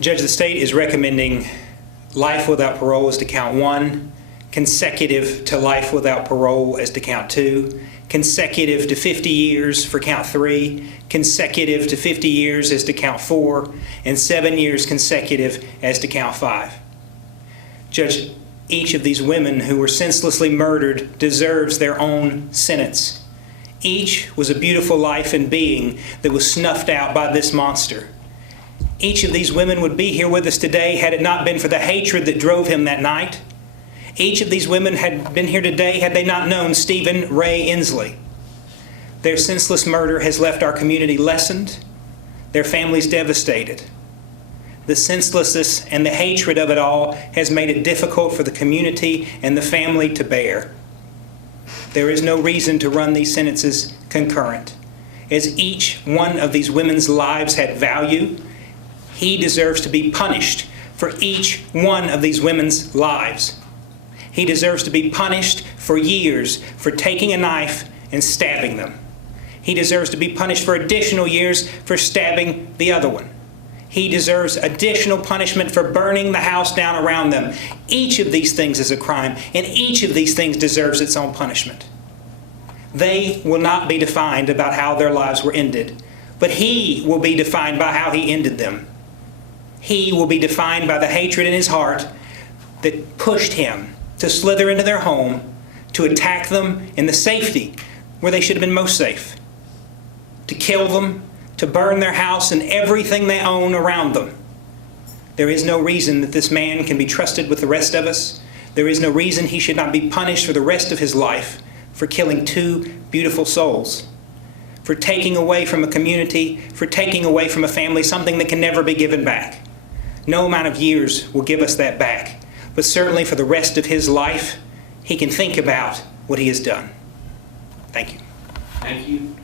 Judge, the state is recommending life without parole as to count 1, consecutive to life without parole as to count 2, consecutive to 50 years for count 3, consecutive to 50 years as to count 4, and 7 years consecutive as to count 5. Judge, each of these women who were senselessly murdered deserves their own sentence. Each was a beautiful life and being that was snuffed out by this monster. Each of these women would be here with us today had it not been for the hatred that drove him that night. Each of these women had been here today had they not known Stephen Ray Endsley. Their senseless murder has left our community lessened, their families devastated. The senselessness and the hatred of it all has made it difficult for the community and the family to bear. There is no reason to run these sentences concurrent. As each one of these women's lives had value, he deserves to be punished for each one of these women's lives. He deserves to be punished for years for taking a knife and stabbing them. He deserves to be punished for additional years for stabbing the other one. He deserves additional punishment for burning the house down around them. Each of these things is a crime, and each of these things deserves its own punishment. They will not be defined about how their lives were ended, but he will be defined by how he ended them. He will be defined by the hatred in his heart that pushed him to slither into their home, to attack them in the safety where they should have been most safe, to kill them, to burn their house and everything they own around them. There is no reason that this man can be trusted with the rest of us. There is no reason he should not be punished for the rest of his life for killing 2 beautiful souls, for taking away from a community, for taking away from a family something that can never be given back. No amount of years will give us that back, but certainly for the rest of his life, he can think about what he has done. Thank you. Thank you.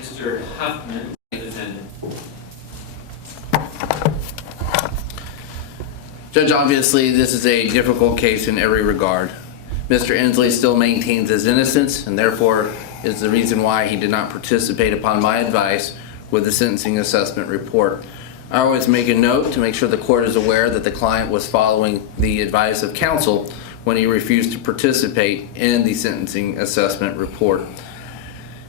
Mr. Huffman, the defendant. Judge, obviously this is a difficult case in every regard. Mr. Endsley still maintains his innocence and therefore is the reason why he did not participate upon my advice with the sentencing assessment report. I always make a note to make sure the court is aware that the client was following the advice of counsel when he refused to participate in the sentencing assessment report.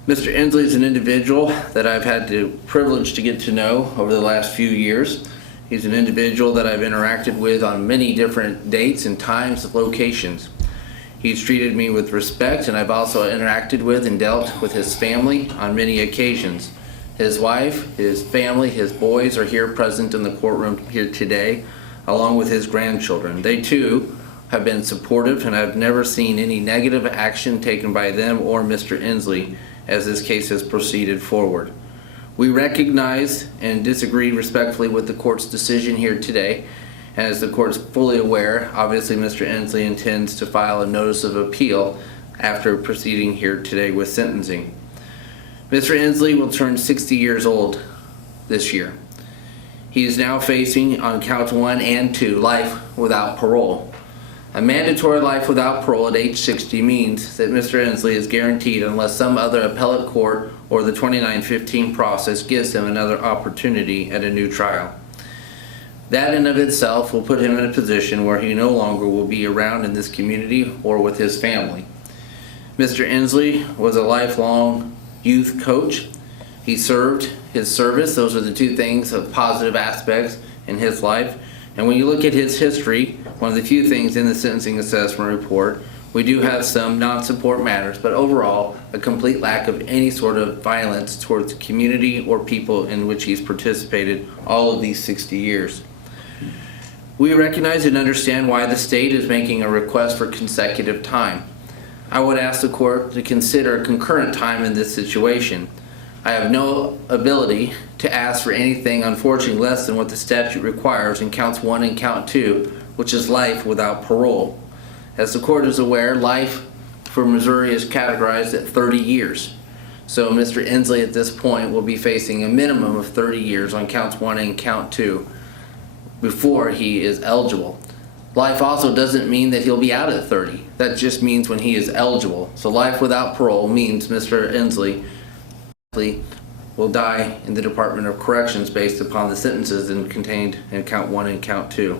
Mr. Endsley is an individual that I've had the privilege to get to know over the last few years. He's an individual that I've interacted with on many different dates and times and locations. He's treated me with respect, and I've also interacted with and dealt with his family on many occasions. His wife, his family, his boys are here present in the courtroom here today, along with his grandchildren. They too have been supportive, and I've never seen any negative action taken by them or Mr. Endsley as this case has proceeded forward. We recognize and disagree respectfully with the court's decision here today. And as the court is fully aware, obviously Mr. Endsley intends to file a notice of appeal after proceeding here today with sentencing. Mr. Endsley will turn 60 years old this year. He is now facing on counts 1 and 2 life without parole. A mandatory life without parole at age 60 means that Mr. Endsley is guaranteed, unless some other appellate court or the 2915 process gives him another opportunity at a new trial. That in of itself will put him in a position where he no longer will be around in this community or with his family. Mr. Endsley was a lifelong youth coach. He served his service. Those are the 2 things of positive aspects in his life. And when you look at his history, one of the few things in the sentencing assessment report, we do have some non-support matters, but overall a complete lack of any sort of violence towards the community or people in which he's participated all of these 60 years. We recognize and understand why the state is making a request for consecutive time. I would ask the court to consider concurrent time in this situation. I have no ability to ask for anything, unfortunately, less than what the statute requires in counts 1 and count 2, which is life without parole. As the court is aware, life for Missouri is categorized at 30 years. So Mr. Endsley at this point will be facing a minimum of 30 years on counts 1 and count 2 before he is eligible. Life also doesn't mean that he'll be out at 30. That just means when he is eligible. So life without parole means Mr. Endsley will die in the Department of Corrections based upon the sentences contained in count 1 and count 2.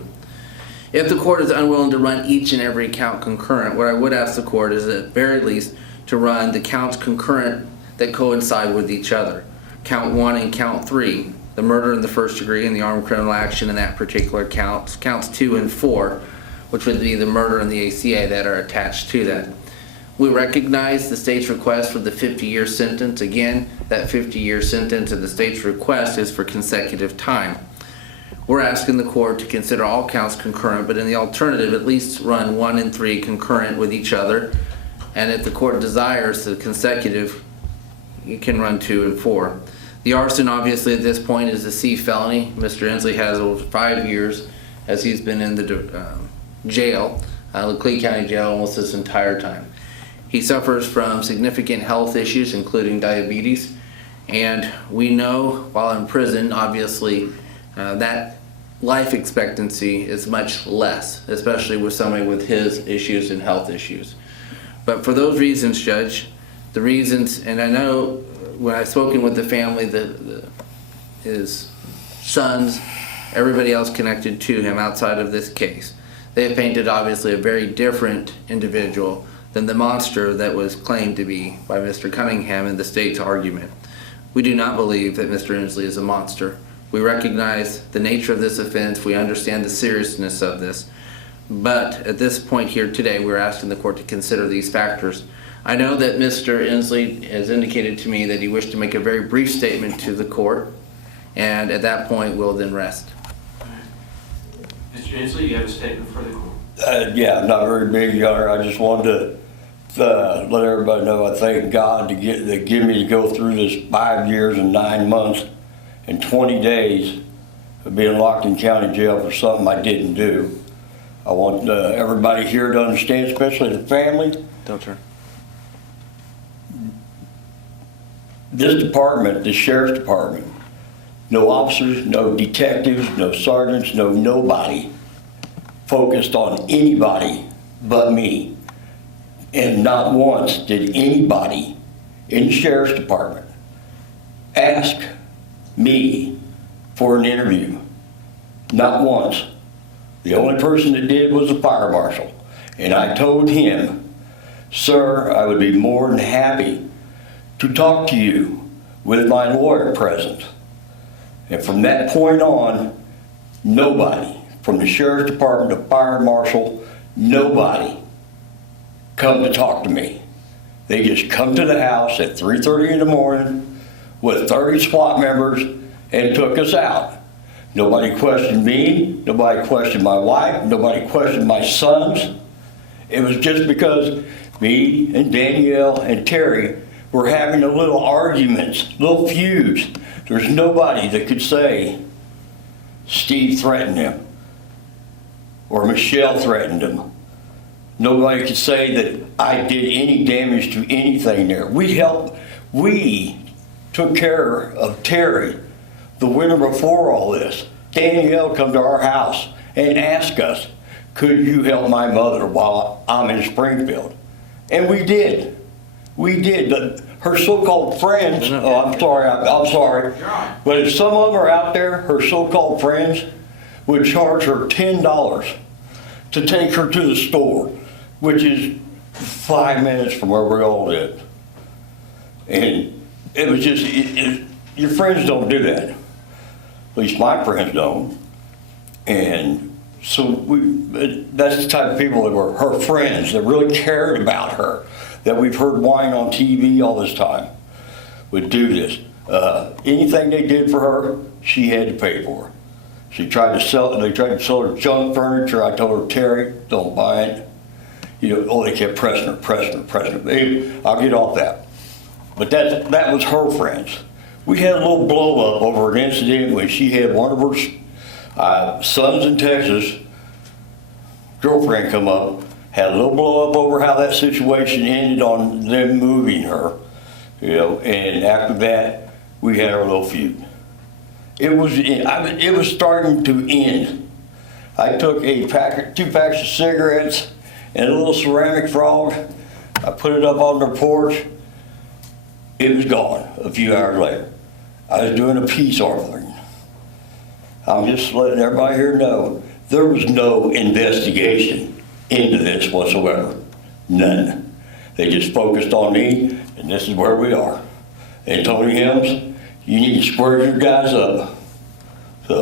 If the court is unwilling to run each and every count concurrent, what I would ask the court is at very least to run the counts concurrent that coincide with each other. Count 1 and count 3, the murder in the first degree and the armed criminal action in that particular count. Counts 2 and 4, which would be the murder and the ACA that are attached to that. We recognize the state's request for the 50-year sentence. Again, that 50-year sentence and the state's request is for consecutive time. We're asking the court to consider all counts concurrent, but in the alternative, at least run 1 and 3 concurrent with each other. And if the court desires the consecutive, you can run 2 and 4. The arson, obviously, at this point is a C felony. Mr. Endsley has over 5 years as he's been in the jail, Leclerc County Jail, almost this entire time. He suffers from significant health issues, including diabetes, and we know while in prison, obviously, that life expectancy is much less, especially with somebody with his issues and health issues. But for those reasons, Judge, the reasons, and I know when I've spoken with the family, his sons, everybody else connected to him outside of this case, they have painted obviously a very different individual than the monster that was claimed to be by Mr. Cunningham in the state's argument. We do not believe that Mr. Endsley is a monster. We recognize the nature of this offense. We understand the seriousness of this. But at this point here today, we're asking the court to consider these factors. I know that Mr. Endsley has indicated to me that he wished to make a very brief statement to the court, and at that point, we'll then rest. Mr. Endsley, you have a statement for the court. Yeah, not very big, Your Honor. I just wanted to let everybody know I thank God to give me to go through this 5 years and 9 months and 20 days of being locked in county jail for something I didn't do. I want everybody here to understand, especially the family. Don't turn. This department, the sheriff's department, no officers, no detectives, no sergeants, no nobody focused on anybody but me. And not once did anybody in the sheriff's department ask me for an interview. Not once. The only person that did was the fire marshal. And I told him, sir, I would be more than happy to talk to you with my lawyer present. And from that point on, nobody, from the sheriff's department to fire marshal, nobody come to talk to me. They just come to the house at 3:30 in the morning with 30 SWAT members and took us out. Nobody questioned me, nobody questioned my wife, nobody questioned my sons. It was just because me and Danielle and Terry were having a little arguments, little feuds. There's nobody that could say Steve threatened him or Michelle threatened him. Nobody could say that I did any damage to anything there. We took care of Terry the winter before all this. Danielle come to our house and asked us, could you help my mother while I'm in Springfield? And we did. We did. Her so-called friends, oh, I'm sorry. But if some of them are out there, her so-called friends would charge her $10 to take her to the store, which is 5 minutes from where we all live. And it was just, your friends don't do that. At least my friends don't. And so that's the type of people that were her friends, that really cared about her, that we've heard whine on TV all this time, would do this. Anything they did for her, she had to pay for. They tried to sell her junk furniture. I told her, Terry, don't buy it. They kept pressing her. I'll get off that. But that was her friends. We had a little blow up over an incident when she had one of her sons in Texas, girlfriend come up, had a little blow up over how that situation ended on them moving her, and after that, we had our little feud. It was starting to end. I took 2 packs of cigarettes and a little ceramic frog. I put it up on the porch. it was gone a few hours later. I was doing a peace offering. I'm just letting everybody here know, there was no investigation into this whatsoever. None. They just focused on me, and this is where we are. And Tony Helms, you need to square your guys up.